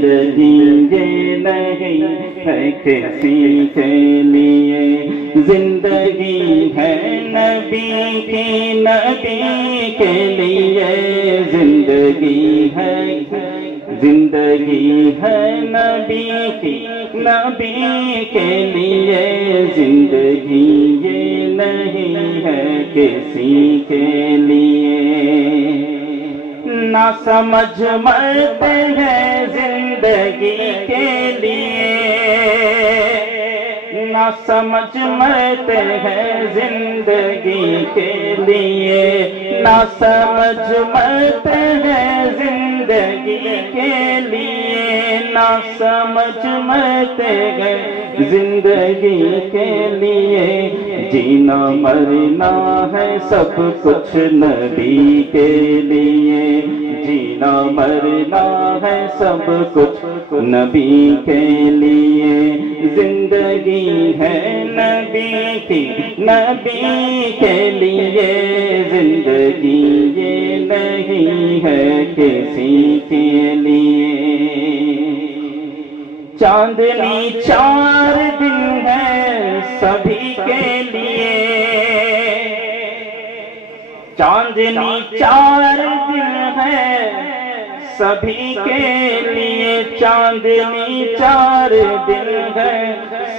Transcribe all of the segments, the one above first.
زندگی یہ نہیں ہے کسی کے لیے، زندگی ہے نبی کی، نبی کے لیے زندگی ہے، زندگی ہے نبی کی، نبی کے لیے زندگی یہ نہیں ہے کسی کے لیے۔ نہ سمجھ مرتے ہیں زندگی کے لیے، نہ سمجھ مرتے ہیں زندگی کے لیے، نہ سمجھ مرتے ہیں زندگی کے لیے، نہ سمجھ مرتے ہیں زندگی کے لیے، جینا مرنا ہے سب کچھ نبی کے لیے، جینا مرنا ہے سب کچھ نبی کے لیے، زندگی ہے نبی کی، نبی کے لیے زندگی یہ نہیں ہے کسی کے لیے۔ چاندنی 4 دن ہے سبھی کے لیے، چاندنی 4 دن ہے سبھی کے لیے، چاندنی 4 دن ہے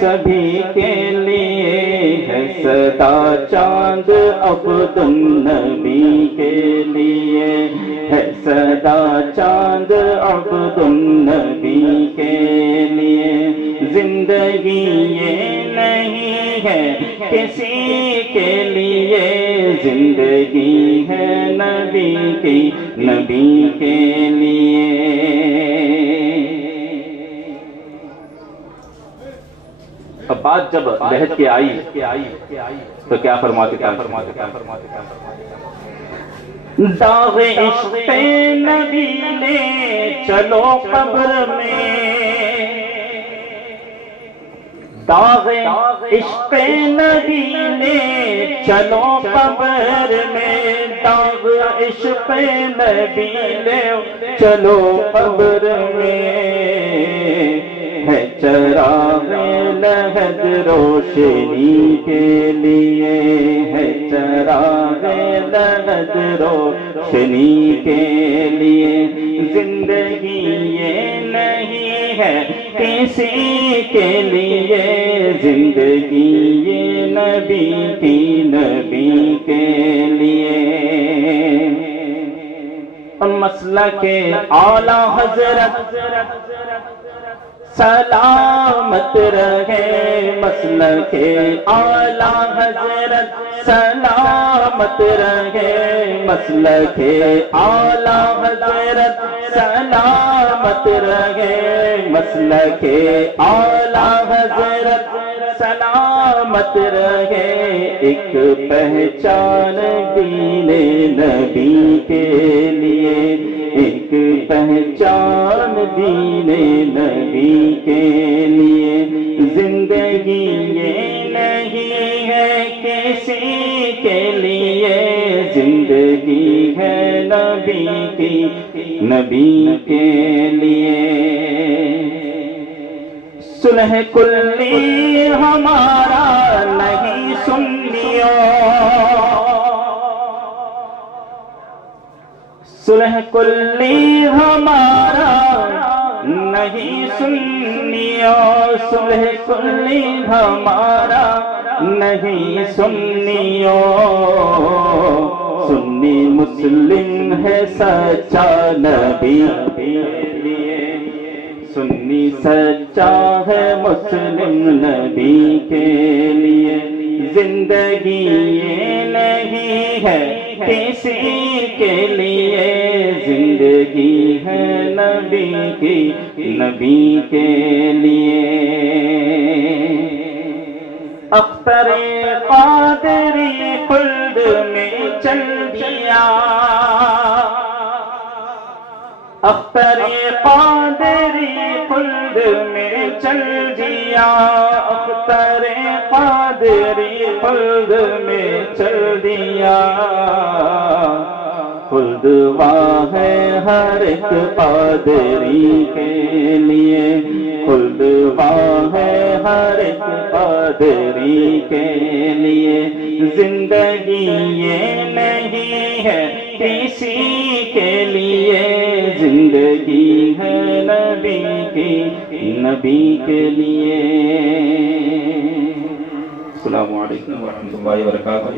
سبھی کے لیے، ہے سدا چاند عبد النبی کے لیے، ہے سدا چاند عبد النبی کے لیے، زندگی یہ نہیں ہے کسی کے لیے، زندگی ہے نبی کی، نبی کے لیے۔ اب بات جب بحث کی آئی تو کیا فرماتے ہیں؟ داغ عشق نبی لے چلو قبر میں، داغ عشق نبی لے چلو قبر میں، داغ عشق نبی لے چلو قبر میں، ہے چراغ لحد روشنی کے لیے، ہے چراغ لحد روشنی کے لیے، زندگی یہ نہیں ہے کسی کے لیے، زندگی یہ نبی کی، نبی کے لیے۔ مسلک اعلی حضرت سلامت رہے، مسلک اعلی حضرت سلامت رہے، مسلک اعلی حضرت سلامت رہے، مسلک اعلی حضرت سلامت رہے، ایک پہچان دین نبی کے لیے، ایک پہچان دین نبی کے لیے، زندگی یہ نہیں ہے کسی کے لیے، زندگی ہے نبی کی، نبی کے لیے۔ صلح کلی ہمارا نہیں سنیوں، صلح کلی ہمارا نہیں سنیوں، صلح کلی ہمارا نہیں سنیوں، سنی مسلم ہے سچا نبی کے لیے، سنی سچا ہے مسلم نبی کے لیے، زندگی یہ نہیں ہے کسی کے لیے، زندگی ہے نبی کی، نبی کے لیے۔ اختر قادری خلد میں چل دیا، اختر قادری خلد میں چل دیا، اختر قادری خلد میں چل دیا، خلد وہاں ہے ہر ایک قادری کے لیے، خلد وہاں ہے ہر ایک قادری کے لیے، زندگی یہ نہیں ہے کسی کے لیے، زندگی ہے نبی کی، نبی کے لیے۔ السلام علیکم ورحمۃ اللہ وبرکاتہ۔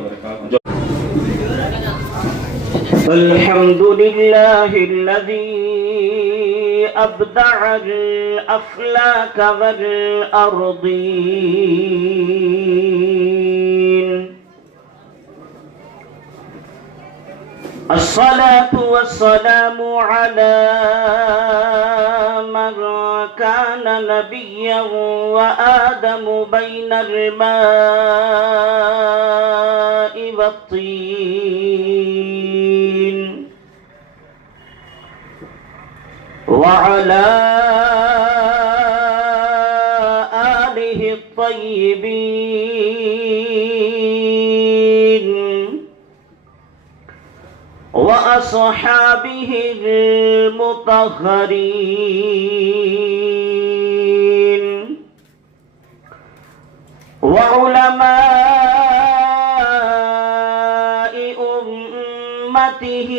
الحمد لله الذي أبدع الأفلاك والأرضين، الصلاة والسلام على من كان نبيا وآدم بين الماء والطين، وعلى آله الطيبين وأصحابه المطهرين، وعلماء أمته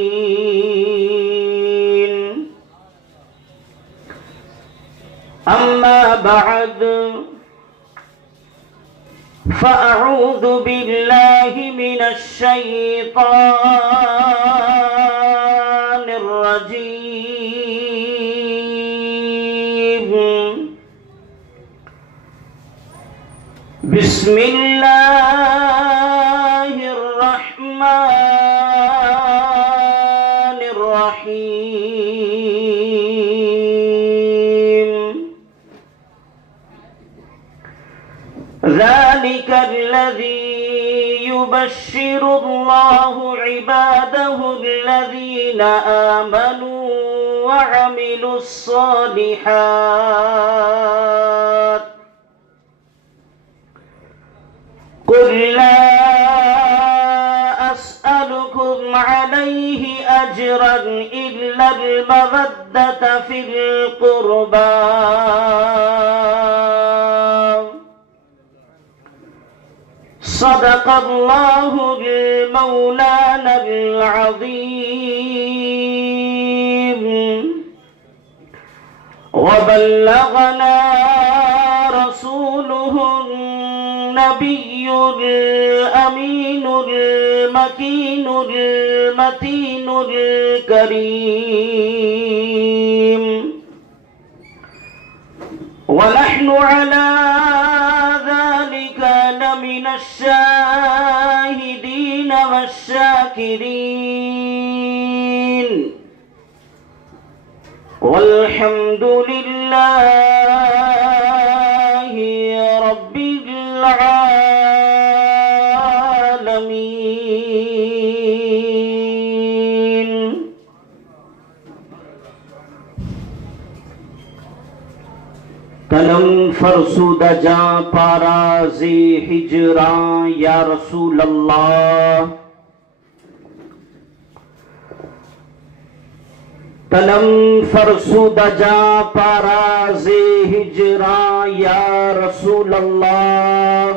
أجمعين، أما بعد، فأعوذ بالله من الشيطان الرجيم، بسم الله الرحمن الرحيم، ذلك الذي يبشر الله عباده الذين آمنوا وعملوا الصالحات، قل لا أسألكم عليه أجرا إلا المودة في القربى، صدق الله المولانا العظيم، وبلغنا رسوله النبي الأمين المكين المتين الكريم، ونحن على ذلك لمن الشاهدين والشاكرين، والحمد لله رب العالمين۔ قلم فرسود جا پارازی ہجراں یا رسول اللہ، قلم فرسود جا پارازی ہجراں یا رسول اللہ،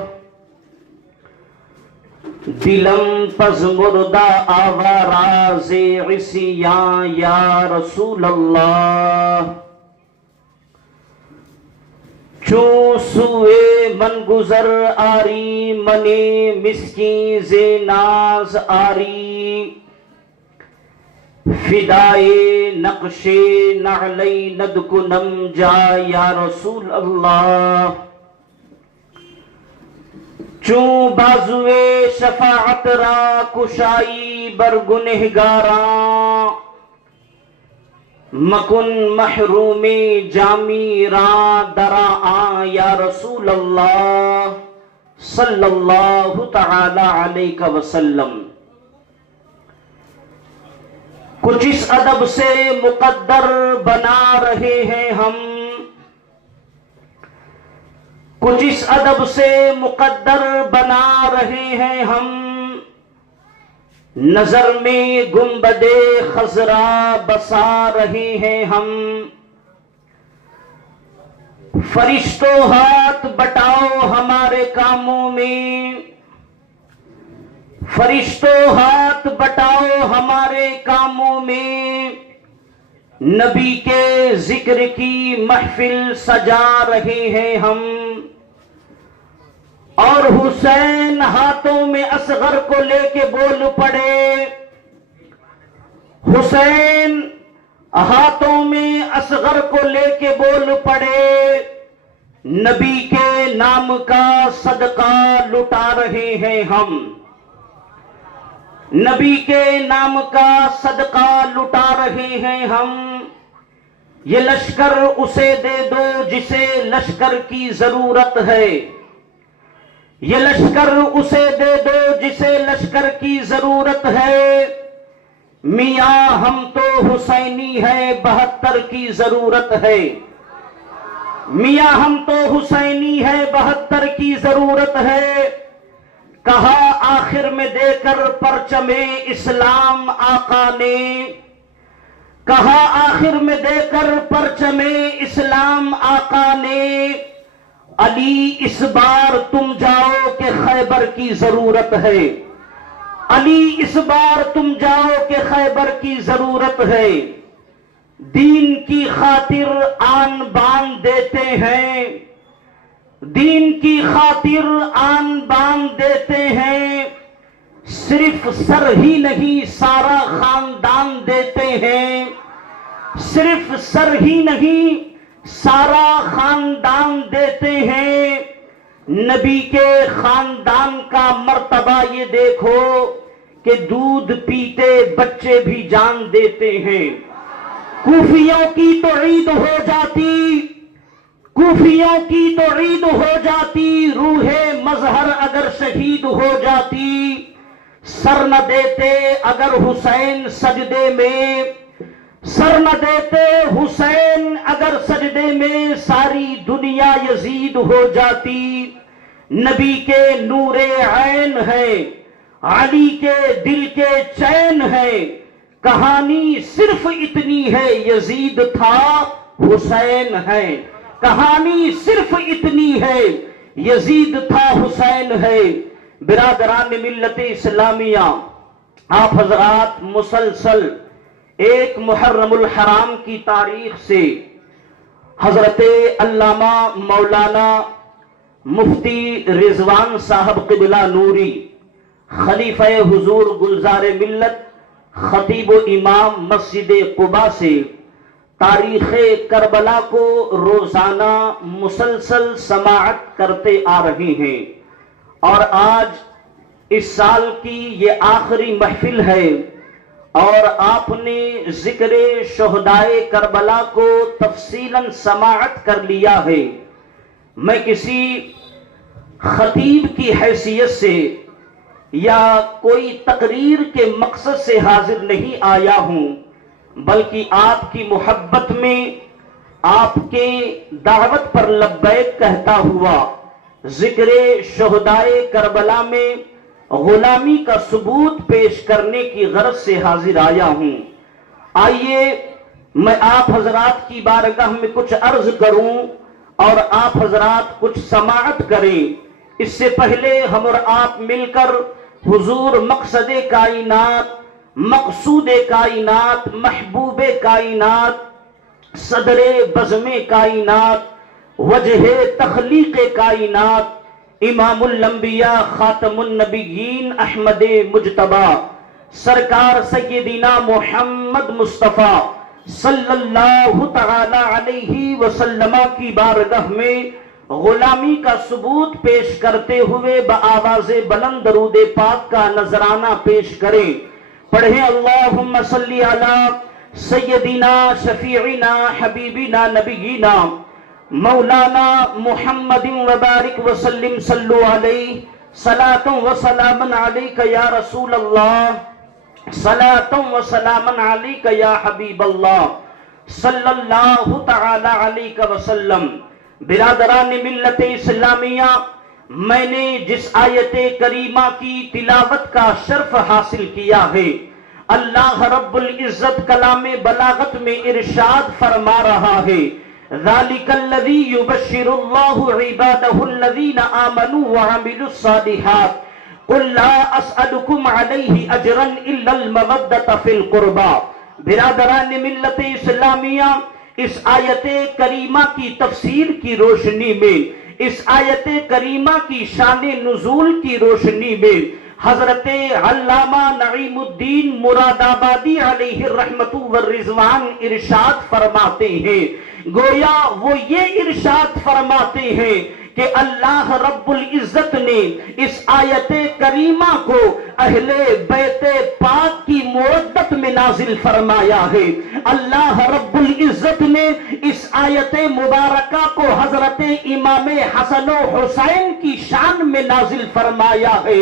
دلم پز مردہ آواراز عصیاں یا رسول اللہ، چوں سوئے من گزر آری منے مسکین زیناز آری، فدائے نقش نعلی ند کنم جا یا رسول اللہ، چوں بازوے شفاعت را کشائی بر گنہگاراں، مکن محروم جامی را درا آ یا رسول اللہ صلی اللہ تعالی علیہ وسلم۔ کچھ اس ادب سے مقدر بنا رہے ہیں ہم، کچھ اس ادب سے مقدر بنا رہے ہیں ہم، نظر میں گنبد خضرا بسا رہے ہیں ہم۔ فرشتوں ہاتھ بٹاؤ ہمارے کاموں میں، فرشتوں ہاتھ بٹاؤ ہمارے کاموں میں، نبی کے ذکر کی محفل سجا رہے ہیں ہم۔ اور حسین ہاتھوں میں اصغر کو لے کے بول پڑے، حسین ہاتھوں میں اصغر کو لے کے بول پڑے، نبی کے نام کا صدقہ لٹا رہے ہیں ہم، نبی کے نام کا صدقہ لٹا رہے ہیں ہم۔ یہ لشکر اسے دے دو جسے لشکر کی ضرورت ہے، یہ لشکر اسے دے دو جسے لشکر کی ضرورت ہے، میاں ہم تو حسینی ہے 72 کی ضرورت ہے، میاں ہم تو حسینی ہے 72 کی ضرورت ہے۔ کہا آخر میں دے کر پرچم اسلام آقا نے، کہا آخر میں دے کر پرچم اسلام آقا نے، علی اس بار تم جاؤ کہ خیبر کی ضرورت ہے، علی اس بار تم جاؤ کہ خیبر کی ضرورت ہے۔ دین کی خاطر آن بان دیتے ہیں، دین کی خاطر آن بان دیتے ہیں، صرف سر ہی نہیں سارا خاندان دیتے ہیں، صرف سر ہی نہیں سارا خاندان دیتے ہیں۔ نبی کے خاندان کا مرتبہ یہ دیکھو کہ دودھ پیتے بچے بھی جان دیتے ہیں۔ کوفیوں کی تو عید ہو جاتی، کوفیوں کی تو عید ہو جاتی، روح مظہر اگر شہید ہو جاتی، سر نہ دیتے اگر حسین سجدے میں، سر نہ دیتے حسین اگر سجدے میں، ساری دنیا یزید ہو جاتی۔ نبی کے نور عین ہے، علی کے دل کے چین ہے، کہانی صرف اتنی ہے یزید تھا حسین ہے، کہانی صرف اتنی ہے یزید تھا حسین ہے۔ برادران ملت اسلامیہ، آپ حضرات مسلسل ایک محرم الحرام کی تاریخ سے حضرت علامہ مولانا مفتی رضوان صاحب قبلہ نوری، خلیفہ حضور گلزار ملت، خطیب و امام مسجد قباء سے تاریخ کربلا کو روزانہ مسلسل سماعت کرتے آ رہے ہیں، اور آج اس سال کی یہ آخری محفل ہے، اور آپ نے ذکر شہدائے کربلا کو تفصیلاً سماعت کر لیا ہے۔ میں کسی خطیب کی حیثیت سے یا کوئی تقریر کے مقصد سے حاضر نہیں آیا ہوں، بلکہ آپ کی محبت میں، آپ کے دعوت پر لبیک کہتا ہوا ذکر شہدائے کربلا میں غلامی کا ثبوت پیش کرنے کی غرض سے حاضر آیا ہوں۔ آئیے میں آپ حضرات کی بارگاہ میں کچھ عرض کروں اور آپ حضرات کچھ سماعت کریں۔ اس سے پہلے ہم اور آپ مل کر حضور مقصد کائنات، مقصود کائنات، محبوب کائنات، صدر بزم کائنات، وجہ تخلیق کائنات، امام الانبیاء خاتم النبیین احمد مجتبی سرکار سیدنا محمد مصطفیٰ صلی اللہ تعالی علیہ وسلم کی بارگاہ میں غلامی کا ثبوت پیش کرتے ہوئے بآواز بلند درود پاک کا نذرانہ پیش کریں۔ پڑھیں اللہم صلی علی سیدنا شفیعنا حبیبنا نبینا مولانا محمد وبارک وسلم صلو علیہ صلاۃ و سلام علیک یا رسول اللہ صلاۃ و سلام علیک یا حبیب اللہ صلی اللہ تعالی علیہ وسلم۔ برادران ملت اسلامیہ، میں نے جس آیت کریمہ کی تلاوت کا شرف حاصل کیا ہے، اللہ رب العزت کلام بلاغت میں ارشاد فرما رہا ہے، ذَلِكَ الَّذِي يُبَشِّرُ اللَّهُ عِبَادَهُ الَّذِينَ آمَنُوا وَعَمِلُوا الصَّالِحَاتِ قُلْ لَا أَسْأَلُكُمْ عَلَيْهِ أَجْرًا إِلَّا الْمَوَدَّةَ فِي الْقُرْبَى۔ برادران ملت اسلامیہ، اس آیت کریمہ کی تفسیر کی روشنی میں، اس آیت کریمہ کی شان نزول کی روشنی میں، حضرت علامہ نعیم الدین مراد آبادی علیہ الرحمت والرضوان ارشاد فرماتے ہیں، گویا وہ یہ ارشاد فرماتے ہیں کہ اللہ رب العزت نے اس آیت کریمہ کو اہل بیت پاک کی مودت میں نازل فرمایا ہے۔ اللہ رب العزت نے اس آیت مبارکہ کو حضرت امام حسن و حسین کی شان میں نازل فرمایا ہے۔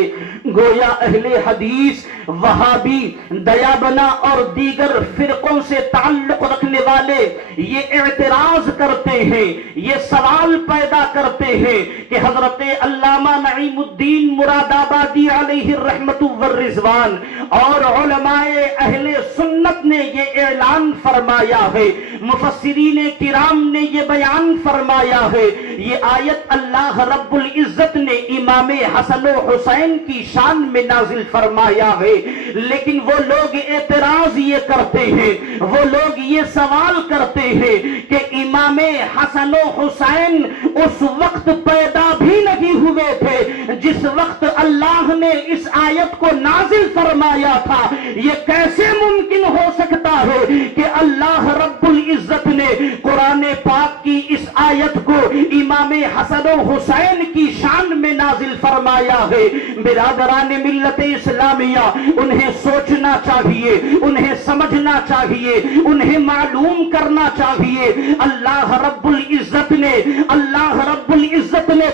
گویا اہل حدیث، وہابی، دیابنا اور دیگر فرقوں سے تعلق رکھنے والے یہ اعتراض کرتے ہیں، یہ سوال پیدا کرتے ہیں کہ حضرت علامہ نعیم الدین مراد آبادی علیہ الرحمت والرضوان اور علماء اہل سنت نے یہ اعلان فرمایا ہے، مفسرین کرام نے یہ بیان فرمایا ہے، یہ آیت اللہ رب العزت نے امام حسن و حسین کی شان میں نازل فرمایا ہے، لیکن وہ لوگ اعتراض یہ کرتے ہیں، وہ لوگ یہ سوال کرتے ہیں کہ امام حسن و حسین اس وقت پیدا بھی نہیں ہوئے تھے جس وقت اللہ نے اس آیت کو نازل فرمایا تھا۔ یہ کیسے ممکن ہو سکتا ہے کہ اللہ رب العزت نے قرآن پاک کی اس آیت کو امام حسن و حسین کی شان میں نازل فرمایا ہے؟ برادران ملت اسلامیہ، انہیں سوچنا چاہیے، انہیں سمجھنا چاہیے، انہیں معلوم کرنا چاہیے۔ اللہ رب العزت نے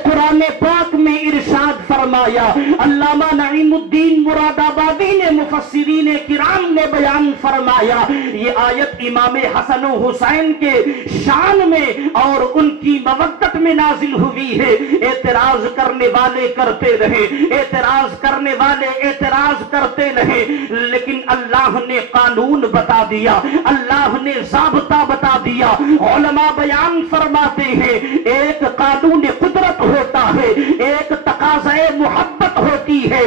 قرآن پاک میں ارشاد فرمایا، علامہ نعیم الدین مراد آبادی نے، مفسرین کرام نے بیان فرمایا، یہ آیت امام حسن و حسین کے شان میں اور ان کی مودت میں نازل ہوئی ہے۔ اعتراض کرنے والے کرتے رہے، اعتراض کرنے والے اعتراض کرتے رہے، لیکن اللہ نے قانون بتا دیا، اللہ نے ضابطہ بتا دیا۔ علماء بیان فرماتے ہیں، ایک قانون قدرت ہوتا ہے، ایک تقاضۂ محبت ہوتی ہے،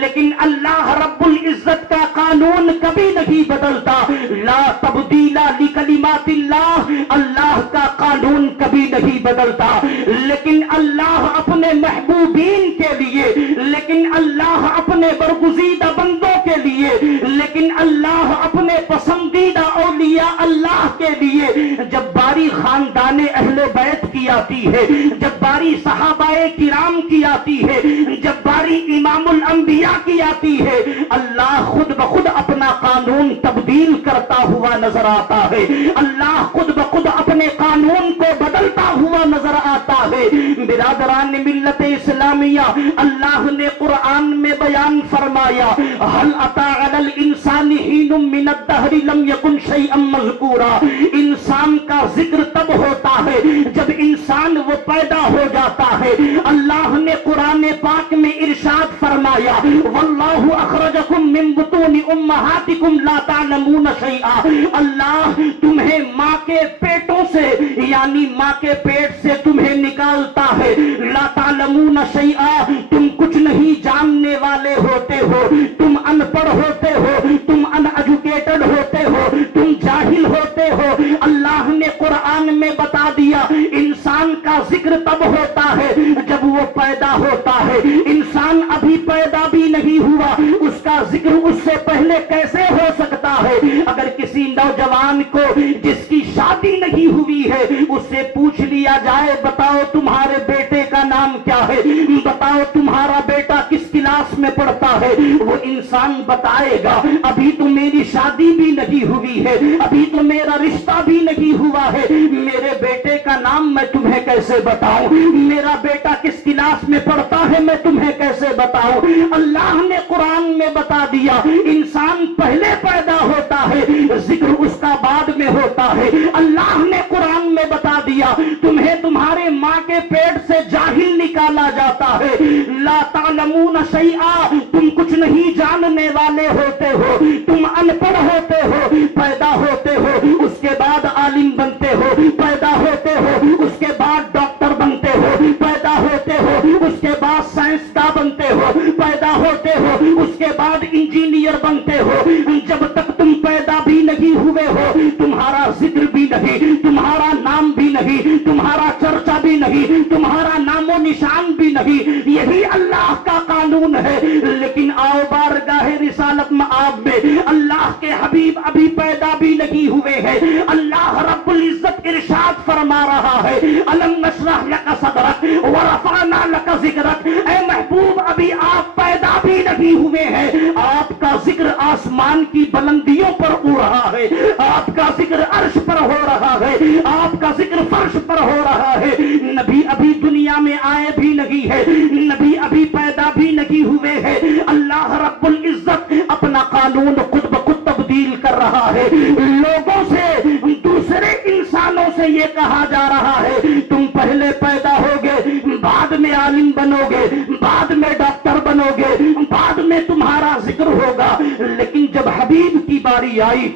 لیکن اللہ رب العزت کا قانون کبھی نہیں بدلتا۔ لا تبدیل لکلمات اللہ، اللہ کا قانون کبھی نہیں بدلتا، لیکن اللہ اپنے محبوبین کے لیے، لیکن اللہ اپنے برگزیدہ بندوں کے لیے، لیکن اللہ اپنے پسندیدہ اولیاء اللہ کے لیے جب باری خاندان اہل بیت کی آتی ہے، جب باری صحابہ کرام کی آتی ہے، جب باری امام الانبیاء کی آتی ہے، اللہ خود بخود اپنا قانون تبدیل کرتا ہوا نظر آتا ہے، اللہ خود بخود اپنے قانون کو بدلتا ہوا نظر آتا ہے۔ برادران ملت اسلامیہ، اللہ نے قرآن میں بیان فرمایا، هل أتى على الإنسان حين من الدهر لم يكن شيئا مذكورا۔ انسان کا ذکر تب ہوتا ہے جب انسان وہ پیدا ہو جاتا ہے۔ اللہ نے قرآن پاک میں ارشاد فرمایا، واللہ اخرجکم من بطون امہاتکم لا تعلمون شیئا۔ اللہ تمہیں ماں کے پیٹوں سے، یعنی ماں کے پیٹ سے تمہیں نکالتا ہے، لا تعلمون شیئا، تم کچھ نہیں جاننے والے ہوتے ہو، تم ان پڑھ ہوتے ہو، تم ان ایجوکیٹڈ ہوتے ہو، تم جاہل ہوتے ہو۔ اللہ نے قرآن میں بتا دیا، انسان کا ذکر تب ہوتا ہے جب وہ پیدا ہوتا ہے۔ انسان ابھی پیدا بھی نہیں ہوا، اس کا ذکر اس سے پہلے کیسے ہو سکتا ہے؟ اگر کسی نوجوان کو جس کی شادی نہیں ہوئی ہے، اس سے پوچھ لیا جائے، بتاؤ تمہارے بیٹے کا نام کیا ہے، بتاؤ تمہارا بیٹا کس کلاس میں پڑھتا ہے، وہ انسان بتائے گا ابھی تو میری شادی بھی نہیں ہوئی ہے، ابھی تو میرا رشتہ بھی نہیں ہوا ہے، میرے بیٹے کا نام میں تمہیں کیسے بتاؤں، میرا بیٹا کس کلاس میں پڑھتا ہے میں تمہیں کیسے بتاؤں۔ اللہ نے قرآن میں بتا دیا، انسان پہلے پیدا ہوتا ہے، ذکر اس کا بعد میں ہوتا ہے۔ اللہ نے قرآن میں بتا دیا، تمہیں تمہارے کے پیٹ سے جاہل نکالا جاتا ہے. لا تعلمون شیئا، تم کچھ نہیں جاننے والے ہوتے ہو، تم ان پڑھ ہوتے ہو، پیدا ہوتے ہو، اس کے بعد عالم بنتے ہو، پیدا ہوتے ہو، اس کے بعد ڈاکٹر بنتے ہو، پیدا ہوتے ہو، اس کے بعد سائنسداں بنتے ہو، پیدا ہوتے ہو، اس کے بعد انجینئر بنتے ہو. جب تک تم پیدا بھی نہیں ہوئے ہو، تمہارا ذکر بھی نہیں، تمہارا نام بھی نہیں، تمہارا چرچا بھی نہیں، تمہارا نام و نشان بھی نہیں. یہی اللہ کا قانون ہے. لیکن آؤ بارگاہ رسالت مآب میں اللہ کے حبیب ابھی پیدا بھی نہیں ہوئے ہیں. اللہ رب العزت ارشاد فرما رہا ہے، الم نشرح لک صدرک ورفعنا لک ذکرک. اے محبوب، ابھی آپ پیدا بھی نہیں ہوئے ہیں، آپ کا ذکر آسمان کی بلندیوں پر اڑ رہا ہے، آپ کا ذکر عرش پر ہو رہا ہے، آپ کا ذکر فرش پر ہو رہا ہے. نبی ابھی دنیا میں آئے بھی نہیں ہے، نبی ابھی پیدا بھی نہیں ہوئے ہیں. اللہ رب العزت اپنا قانون خود بخود تبدیل کر رہا ہے. لوگوں سے، دوسرے انسانوں سے یہ کہا جا رہا ہے تم پہلے پیدا ہوگے، بعد میں عالم بنو گے، بعد میں ڈاکٹر بنو گے، بعد میں تمہارا ذکر ہوگا. لیکن جب حبیب کی باری آئی،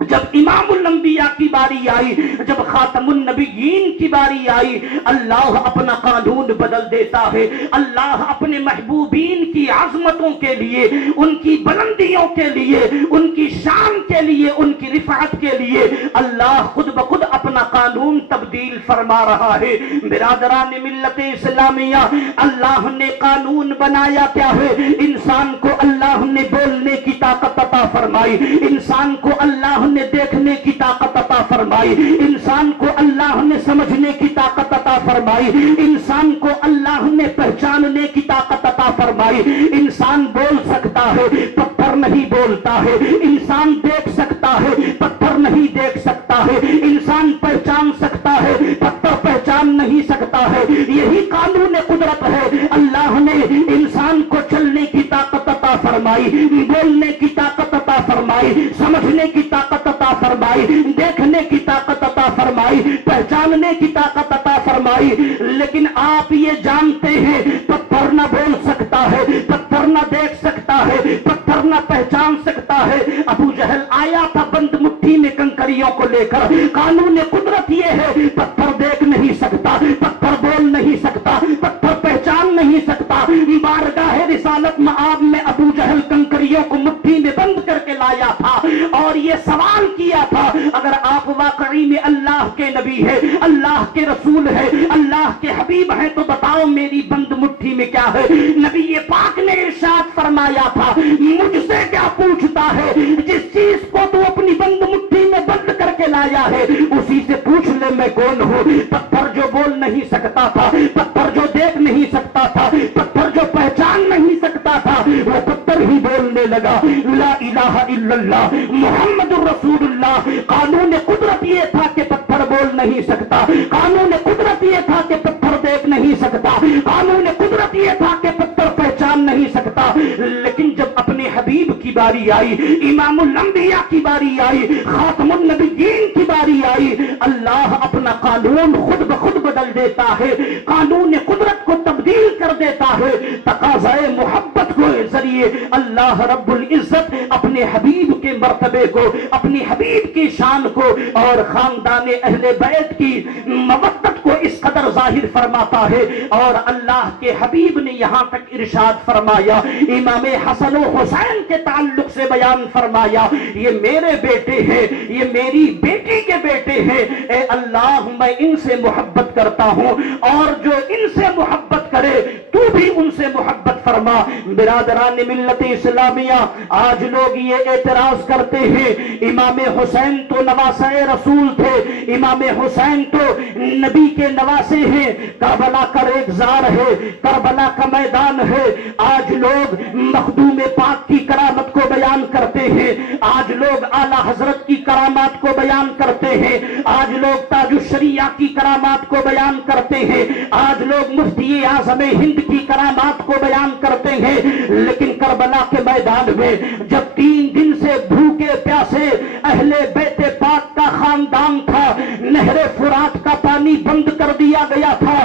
جب امام الانبیاء کی باری آئی، جب خاتم النبیین کی باری آئی، اللہ اپنا قانون بدل دیتا ہے. اللہ اپنے محبوبین کی عظمتوں کے لیے، ان کی بلندیوں کے لیے، ان کی شان کے لیے، ان کی رفعت کے لیے اللہ خود بخود اپنا قانون تبدیل فرما رہا ہے. برادران ملت اسلامیہ، اللہ نے قانون بنایا کیا ہے؟ انسان کو اللہ نے بولنے کی طاقت عطا فرمائی، انسان کو اللہ نے دیکھنے کی طاقت عطا فرمائی، انسان کو اللہ نے سمجھنے کی طاقت عطا فرمائی، انسان کو اللہ نے پہچاننے کی طاقت عطا فرمائی. انسان بول سکتا ہے، پتھر نہیں بولتا ہے. انسان دیکھ سکتا ہے، پتھر نہیں دیکھ سکتا ہے. انسان پہچان سکتا ہے، پتھر پہچان نہیں سکتا ہے. یہی قانون قدرت ہے. اللہ نے انسان کو چلنے کی طاقت عطا فرمائی، بولنے کی طاقت عطا فرمائی، سمجھنے کی طاقت عطا فرمائی، دیکھنے کی طاقت عطا فرمائی، پہچاننے کی طاقت عطا فرمائی. لیکن آپ یہ جانتے ہیں پتھر نہ بول سکتا ہے، پتھر نہ دیکھ سکتا ہے، پتھر نہ پہچان سکتا ہے. ابو جہل آیا تھا بند مٹھی میں کنکریوں کو لے کر. قانون قدرت یہ ہے، پتھر دیکھ نہیں سکتا، پتھر بول نہیں سکتا، پتھر پہچان نہیں سکتا. بارگاہ رسالت مآب میں ابو جہل کنکریوں کو مٹھی میں بند کر کے لایا تھا اور یہ سوال کیا تھا، اگر آپ واقعی میں اللہ کے نبی ہے، اللہ کے رسول ہے، اللہ کے حبیب ہیں، تو بتاؤ میری بند مٹھی میں کیا ہے؟ نبی پاک نے ارشاد فرمایا تھا، مجھ سے کیا پوچھتا ہے؟ جس چیز کو تو اپنی بند مٹھی میں بند کر کے لایا ہے اسی سے پوچھ لے میں کون ہوں. پتھر جو بول نہیں سکتا تھا، پتھر جو دیکھ نہیں سکتا تھا، پتھر جو پہچان نہیں سکتا تھا، وہ پتھر ہی بولنے لگا لا الہ الا اللہ محمد الرسول اللہ. قانون قدرت یہ تھا کہ پتھر بول نہیں سکتا، قانون قدرت یہ تھا کہ پتھر دیکھ نہیں سکتا، قانون قدرت یہ تھا کہ پتھر پہچان نہیں سکتا. لیکن جب اپنے حبیب کی باری آئی، امام الانبیاء کی باری آئی، خاتم النبیین کی باری آئی، اللہ اپنا قانون خود بخود بدل دیتا ہے، قانون قدرت کو تبدیل کر دیتا ہے. تقاضائے محبت کو ذریعے اللہ رب العزت اپنے حبیب کے مرتبے کو، اپنی حبیب کی شان کو اور خاندان اہل بیت کی مودت کو اس قدر ظاہر فرماتا ہے. اور اللہ کے حبیب نے یہاں تک ارشاد فرمایا، امام حسن و حسین کے تعلق سے بیان فرمایا، یہ میرے بیٹے ہیں، یہ میری بیٹی کے بیٹے ہیں. اے اللہ، میں ان سے محبت کرتا ہوں اور جو ان سے محبت کرے تو بھی ان سے محبت فرما. برادران ملت اسلامیہ، آج لوگ یہ اعتراض کرتے ہیں امام حسین تو نواسہ رسول تھے، امام حسین تو نبی کے نواسے ہیں، کربلا کا ریگزار ہے، کربلا کا میدان ہے. آج لوگ مخدوم پاک کی کرامت کو بیان کرتے ہیں، آج لوگ اعلی حضرت کی کرامات کو بیان کرتے ہیں، آج لوگ تاج الشریعہ کی کرامات کو بیان کرتے ہیں، آج لوگ مفتی اعظم ہند کی کرامات کو بیان کرتے ہیں. لیکن کربلا کے میدان میں جب 3 دن سے بھوکے پیاسے اہل بیت پاک کا خاندان تھا، نہر فرات کا پانی بند کر دیا گیا تھا،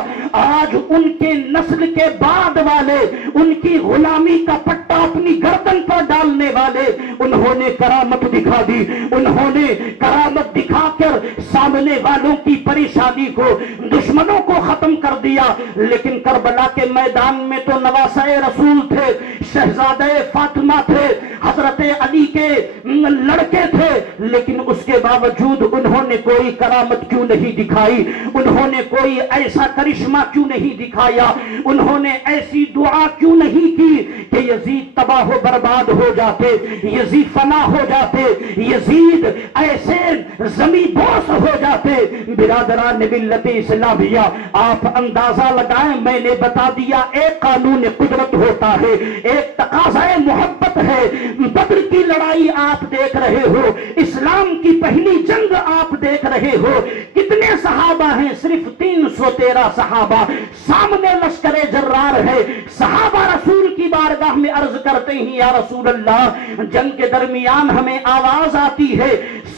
کے بعد والے، ان کی غلامی کا پٹا اپنی گردن پر ڈالنے والے، انہوں نے کرامت دکھا دی، انہوں نے کرامت دکھا کر سامنے والوں کی پریشانی کو، دشمنوں کو ختم کر دیا۔ لیکن کربلا کے میدان میں تو نواسہ رسول تھے، شہزادہ فاطمہ تھے، حضرت علی کے لڑکے تھے، لیکن اس کے باوجود انہوں نے کوئی کرامت کیوں نہیں دکھائی؟ انہوں نے کوئی ایسا کرشمہ کیوں نہیں دکھایا؟ انہوں نے ایسی دعا کیوں نہیں کی کہ یزید تباہ و برباد ہو جاتے، یزید فنا ہو جاتے، یزید ایسے زمین بوس ہو جاتے؟ برادران ملت اسلامیہ، آپ اندازہ لگائیں، میں نے بتا دیا ایک قانون قدرت ہوتا ہے، ایک تقاضۂ محبت ہے۔ بدر کی لڑائی آپ دیکھ رہے ہو، اسلام کی پہلی جنگ آپ دیکھ رہے ہو، کتنے صحابہ ہیں؟ صرف 313 صحابہ، سامنے لشکر جرار ہے۔ صحابہ رسول کی بارگاہ میں عرض کرتے ہیں، یا رسول اللہ، جنگ کے درمیان ہمیں آواز آتی ہے،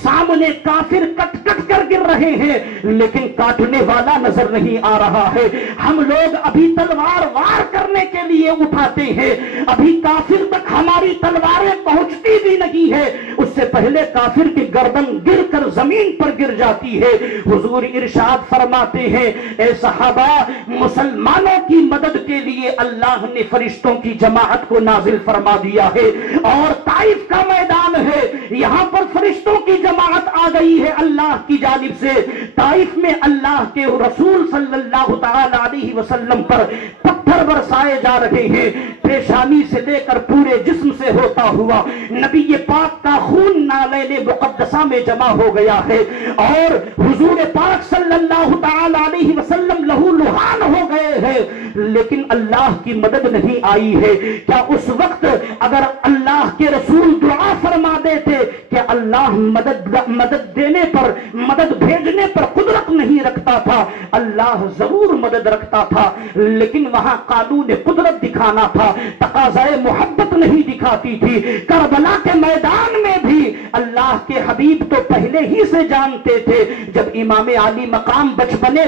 سامنے کافر کٹ کٹ کر گر رہے ہیں، لیکن کاٹنے والا نظر نہیں آ رہا ہے۔ ہم لوگ ابھی تلوار وار کرنے کے لیے اٹھاتے ہیں، ابھی کافر تک ہماری تلواریں پہنچتی بھی نہیں ہے، اس سے پہلے کافر کی گردن گر کر زمین پر گر جاتی ہے۔ حضور ارشاد فرماتے ہیں، اے صحابہ، مسلمانوں کی مدد کے لیے اللہ نے فرشتوں کی جماعت کو نازل فرما دیا ہے، اور طائف کا میدان ہے، یہاں پر فرشتوں کی جماعت آ گئی ہے اللہ کی جانب سے۔ طائف میں اللہ کے رسول صلی اللہ تعالی علیہ وسلم پر پتھر برسائے جا رہے ہیں، پیشانی سے لے کر پورے جسم سے ہوتا ہوا نبی پاک کا خون نالین مقدسہ میں جمع ہو گیا ہے، اور حضور پاک صلی اللہ تعالی علیہ وسلم لہو لہان ہو گئے ہیں، لیکن اللہ کی مدد نہیں آئی ہے۔ کیا اس وقت اگر اللہ کے رسول دعا فرما دیتے کہ اللہ مدد دینے پر، مدد بھیجنے پر قدرت نہیں رکھتا تھا؟ اللہ ضرور مدد رکھتا تھا، لیکن وہاں قانون قدرت دکھانا تھا، تقاضۂ محبت نہیں دکھاتی تھی۔ کربلا کے میدان میں بھی اللہ کے حبیب تو پہلے ہی سے جانتے تھے، جب امام علی مقام بچپنے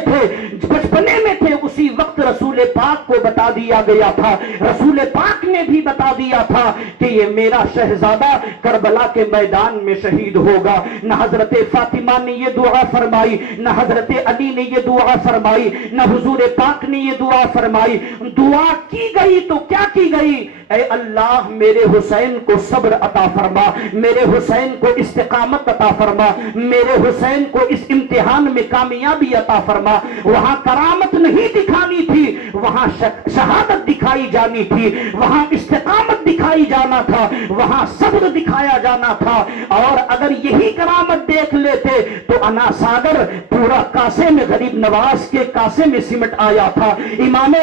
میں تھے، اسی وقت رسول پاک کو بتا دیا گیا تھا، رسول پاک نے بھی بتا دیا تھا کہ یہ میرا شہزادہ کربلا کے میدان میں شہید ہوگا۔ نہ حضرت فاطمہ نے یہ دعا فرمائی، نہ حضرت علی نے یہ دعا فرمائی، نہ حضور پاک نے یہ دعا فرمائی۔ دعا کی گئی تو کیا کی گئی؟ اے اللہ، میرے حسین کو صبر عطا فرما، میرے حسین کو استقامت عطا فرما، میرے حسین کو اس امتحان میں کامیابی عطا فرما۔ وہاں کرامت نہیں دکھانی تھی، وہاں شہادت دکھائی جانی تھی، وہاں استقامت دکھائی جانا تھا، وہاں صبر دکھایا جانا تھا۔ اور اگر یہی کرامت دیکھ لیتے تو انا ساگر پورا کاسے میں، غریب نواز کے کاسے میں سمٹ آیا تھا۔ امام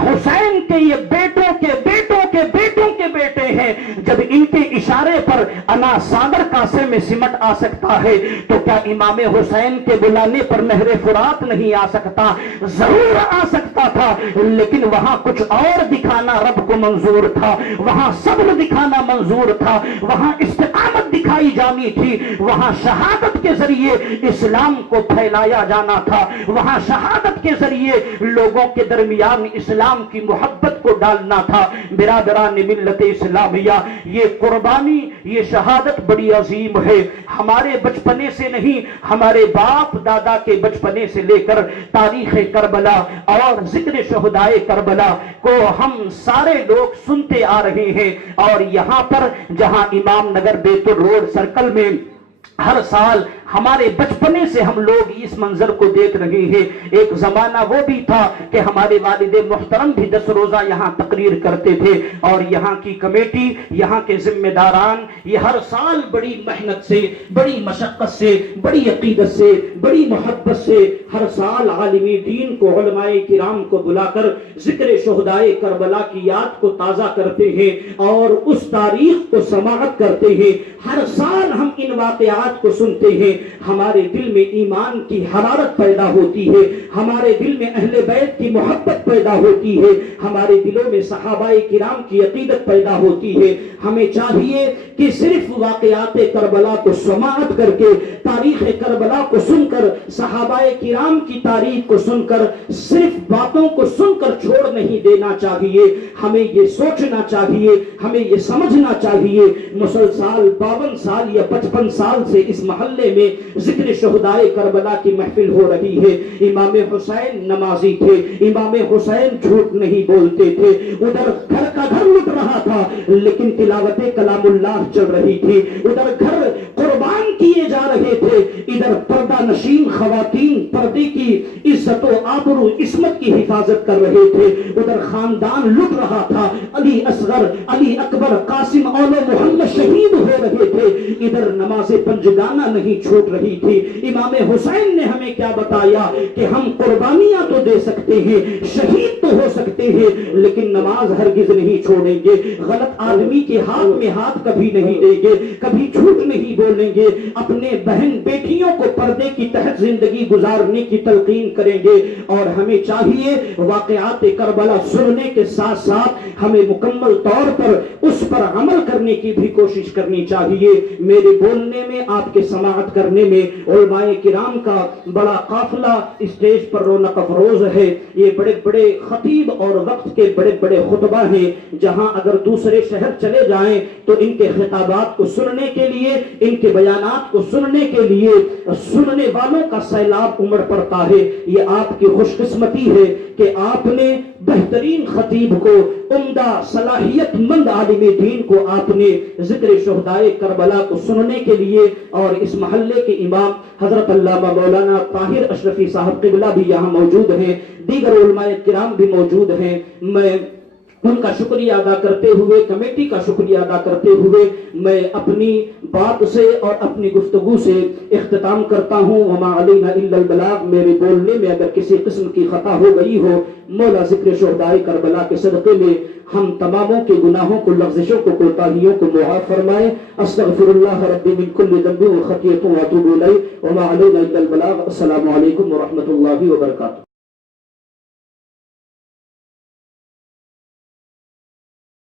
حسین کے یہ بیٹوں کے بیٹوں کے بیٹوں کے بیٹے ہیں، جب ان کے اشارے پر انا ساگر کاسے میں سمٹ آ سکتا ہے تو کیا امام حسین کے بلانے پر نہر فرات نہیں آ سکتا؟ ضرور آ سکتا تھا، لیکن وہاں کچھ اور دکھانا رب کو منظور تھا، وہاں صبر دکھانا منظور تھا، وہاں استقامت دکھائی جانی تھی، وہاں شہادت کے ذریعے اسلام کو پھیلایا جانا تھا، وہاں شہادت کے ذریعے لوگوں کے درمیان اسلام کی محبت کو ڈالنا تھا۔ برادران ملت اسلامیہ، یہ قربانی، یہ شہادت بڑی عظیم ہے۔ ہمارے بچپنے سے نہیں، ہمارے باپ دادا کے بچپنے سے لے کر تاریخ کربلا اور ذکر شہدائے کربلا کو ہم سارے لوگ سنتے آ رہے ہیں، اور یہاں پر جہاں امام نگر بیت الروڈ سرکل میں ہر سال ہمارے بچپنے سے ہم لوگ اس منظر کو دیکھ رہے ہیں۔ ایک زمانہ وہ بھی تھا کہ ہمارے والد محترم بھی 10 روزہ یہاں تقریر کرتے تھے، اور یہاں کی کمیٹی، یہاں کے ذمہ داران یہ ہر سال بڑی محنت سے، بڑی مشقت سے، بڑی عقیدت سے، بڑی محبت سے ہر سال عالمی دین کو، علماء کرام کو بلا کر ذکر شہدائے کربلا کی یاد کو تازہ کرتے ہیں اور اس تاریخ کو سماعت کرتے ہیں۔ ہر سال ہم ان واقعات کو سنتے ہیں، ہمارے دل میں ایمان کی حرارت پیدا ہوتی ہے، ہمارے دل میں اہل بیت کی محبت پیدا ہوتی ہے، ہمارے دلوں میں صحابہ کرام کی عقیدت پیدا ہوتی ہے۔ ہمیں چاہیے کہ صرف واقعات کربلا کو سماعت کر کے تاریخ کربلا کو سن کر، صحابہ کرام کی تاریخ کو سن کر صرف باتوں کو سن کر چھوڑ نہیں دینا چاہیے، ہمیں یہ سوچنا چاہیے، ہمیں یہ سمجھنا چاہیے۔ مسلسل 52 سال یا 55 سال سے اس محلے میں ذکر شہدائے کربلا کی محفل ہو رہی ہے۔ امام حسین نمازی تھے، امام حسین جھوٹ نہیں بولتے تھے، ادھر گھر کا گھر لٹ رہا تھا لیکن تلاوت کلام اللہ چل رہی تھی، ادھر گھر قربان کیے جا رہے تھے، ادھر پردہ نشین خواتین پردے کی عزت و آبرو عصمت کی حفاظت کر رہے تھے، ادھر خاندان لٹ رہا تھا، علی اصغر، علی اکبر، قاسم اول محمد شہید ہو رہے تھے، ادھر نماز پنجگانہ نہیں چھوٹ رہی تھی۔ امام حسین نے ہمیں کیا بتایا کہ ہم قربانیاں تو دے سکتے ہیں، شہید تو ہو سکتے ہیں، لیکن نماز ہرگز نہیں چھوڑیں گے، غلط آدمی کے ہاتھ میں ہاتھ کبھی نہیں دیں گے، کبھی جھوٹ نہیں بولیں گے، اپنے بہن بیٹیوں کو پردے کی تحت زندگی گزارنے کی تلقین کریں گے۔ اور ہمیں چاہیے واقعات کربلا سننے کے ساتھ ساتھ ہمیں مکمل طور پر اس پر عمل کرنے کی بھی کوشش کرنی چاہیے۔ میرے بولنے میں، آپ کے سماعت کرنے میں علماء کرام کا بڑا قافلہ اسٹیج پر رونق افروز ہے، یہ بڑے بڑے خطیب اور وقت کے بڑے بڑے خطبہ ہیں، جہاں اگر دوسرے شہر چلے جائیں تو ان کے خطابات کو سننے کے لیے، ان کے بیانات کو سننے کے لیے سننے والوں کا سیلاب امڑ پڑتا ہے۔ یہ آپ کی خوش قسمتی ہے کہ آپ نے بہترین خطیب کو، عمدہ صلاحیت مند عالم دین کو آپ نے ذکر شہدائے کربلا کو سننے کے لیے، اور اس محلے کے امام حضرت علامہ مولانا طاہر اشرفی صاحب قبلہ بھی یہاں موجود ہیں، دیگر علماء کرام بھی موجود ہیں۔ میں ان کا شکریہ ادا کرتے ہوئے، کمیٹی کا شکریہ ادا کرتے ہوئے میں اپنی بات سے اور اپنی گفتگو سے اختتام کرتا ہوں۔ وما علینا الا البلاغ۔ میرے بولنے میں اگر کسی قسم کی خطا ہو گئی ہو، مولا ذکر شہدائے کربلا کے صدقے میں ہم تماموں کے گناہوں کو، لغزشوں کو، کوتاہیوں کو معاف فرمائے۔ استغفر اللہ ربی من کل ذنب و خطیئۃ واتوب الیہ۔ وما علینا الا البلاغ۔ السلام علیکم ورحمۃ اللہ وبرکاتہ۔